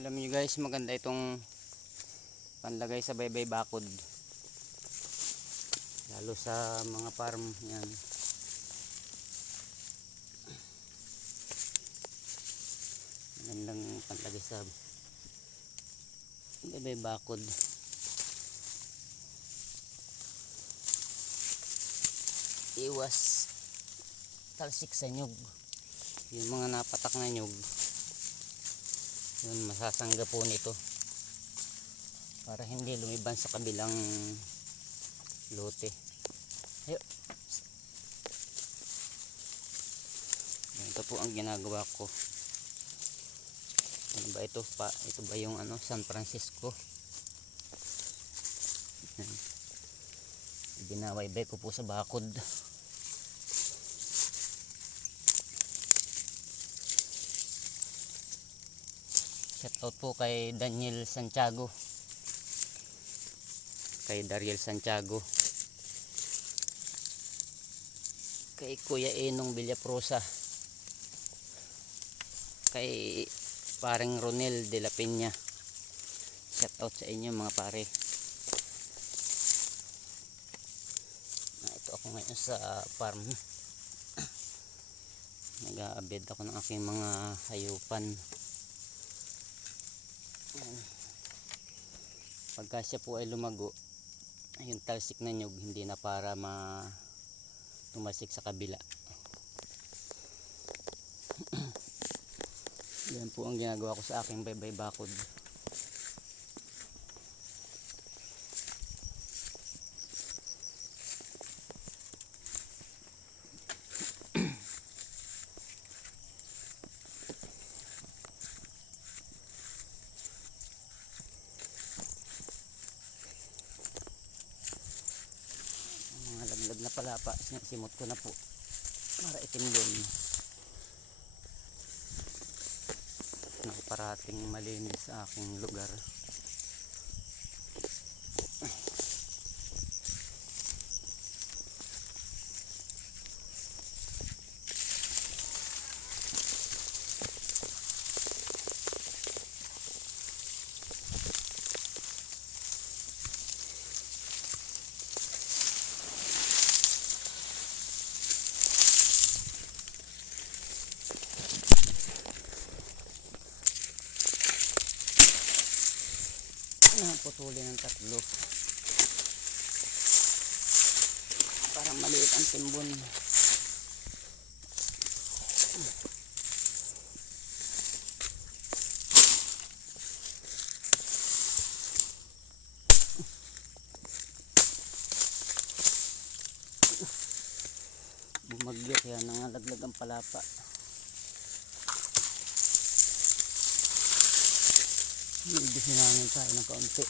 Alam niyo guys, maganda itong panlagay sa baybay bakod, lalo sa mga farm yan. Magandang panlagay sa baybay bakod. Iwas talsik sa nyug, yung mga napatak na nyug, yun masasangga po nito para hindi lumiban sa kabilang lote. Ayun. Ito po ang ginagawa ko. Ano ba ito pa? Ito ba yung San Francisco? Binawaybay ko po sa bakod. Shout out po kay Daniel Santiago, kay Dariel Santiago, kay Kuya Enong Villaprosa, kay paring Ronel de la Peña. Shout out sa inyo mga pare. Ito ako ngayon sa farm. Nag-aabed ako ng aking mga hayupan. Pagka siya po ay lumago, yung talsik na nyug hindi na para tumasik sa kabila. Yan po ang ginagawa ko sa aking baybay bakod. Laglag na palapa, simot ko na po para itim din. Nakaparating malinis sa aking lugar. Putulin ng tatlo para maliit ang timbon. Bumagyo kaya nangalaglag ang palapa. Medyo hinangin tayo ng kaunti.